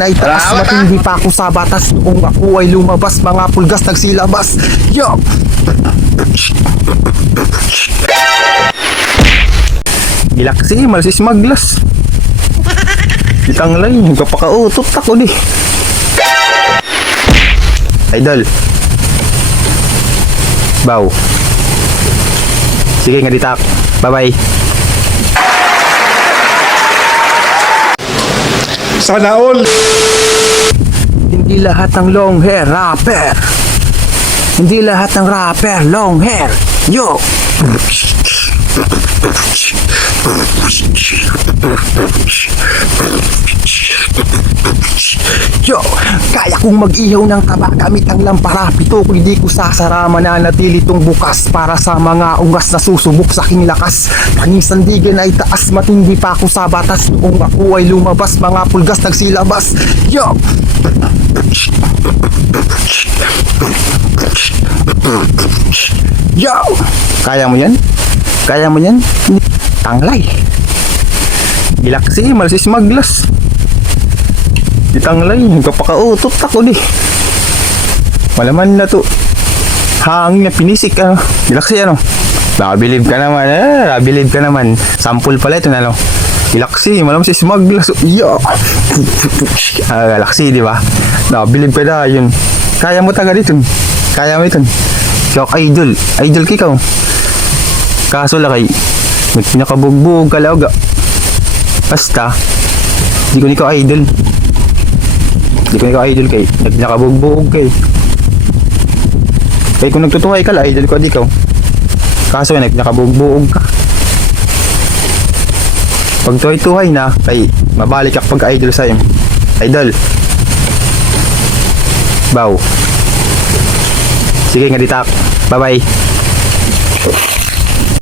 ay taas matindi pa ako sa batas noong ako ay lumabas, mga pulgas nagsilabas. Yo! Gilaksi, malas smaglas. Itanglay, nagpapakautot ako di. Idol. Bow. Sige nga ditak. Bye-bye. Sana all. Hindi lahat ng long hair rapper. Hindi lahat ng rapper long hair. Yo! Yo! Kaya kong mag-ihaw ng taba gamit ang lampara. Pito ko hindi ko sasara, mananatili tong bukas para sa mga ungas na susubok sa aking lakas. Panisandigan ay taas, matindi pa ako sa batas noong ako ay lumabas, mga pulgas nagsilabas. Yo! Yo! Kaya mo yan? Kaya mo yan? Tanglay. Gilaksi, malas smaglas. Itanglay, nagpapakautot ako di. Malaman na to. Hangin na pinisik ano. Gilaksi ano. Nakabilib ka naman. Nakabilib ka naman. Sample pala ito na no. Gilaksi, malaman si smaglas. Yo! Galaksi, di ba? Nakabilib ka na yun. Kaya mo taga dito. Kaya mo ito. Shock idol. Idol kikaw. Kaso lang kay nakabugbog kalaga. Basta di ko nikaw idol. Di ko nikaw idol kay nakabugbog kay. Kay kung nagtutuhay ka la idol ko di ka. Kaso nakabugbog ka. Pag tuhay na kay mabalik ka pag idol sa iyo. Idol. Bow. Sige nga ditak. Bye bye.